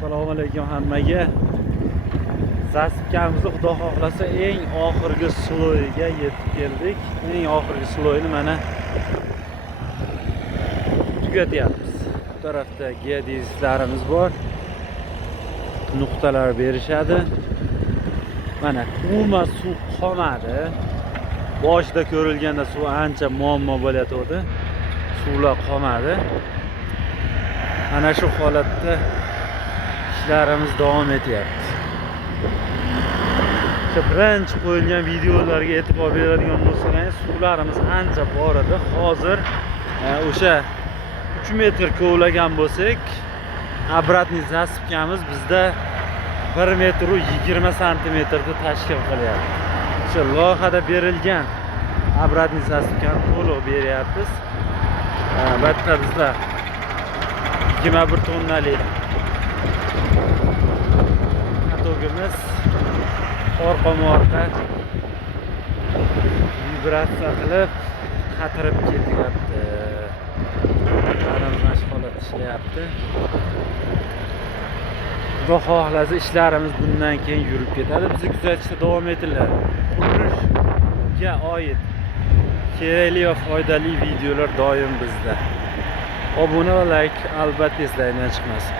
Assalomu alaykum hammaga. Zasipkamizni xudo xohlasa eng oxirgi sloyiga yetib keldik. Eng oxirgi sloyni mana tugatyapmiz. Bu tarafda geodezistlarimiz bor. Nuqtalar berishadi. Mana umuman suv qolmadi. Boshida ko'rilganda suv ancha muammo bo'layotdi. Suvlar qolmadi. Ana shu holatda ishlarimiz davom etyapti. Birinchi qo'yilgan videolarga e'tibor beradigan bo'lsangiz, suvlarimiz ancha bor edi. Hozir o'sha 3 metr kovlagan bo'lsak, обратный засыпkamiz bizda 1 metr 20 santimetrni tashkil qilyapti. O'sha loyihada berilgan обратный засыпkani to'liq beryapmiz. Bitta bizda 21 tonnalik katogimiz orqa-morqa vibratsiya qilib qatirib ketyapti. Mana shu holat ishlayapti. Xudo xohlasa ishlarimiz bundan keyin yurib ketadi. Bizni kuzatishda davom etinglar. Qurilishga oid kerakli va foydali videolar doim bizda. Obuna va like albatta esingizdan chiqmasin.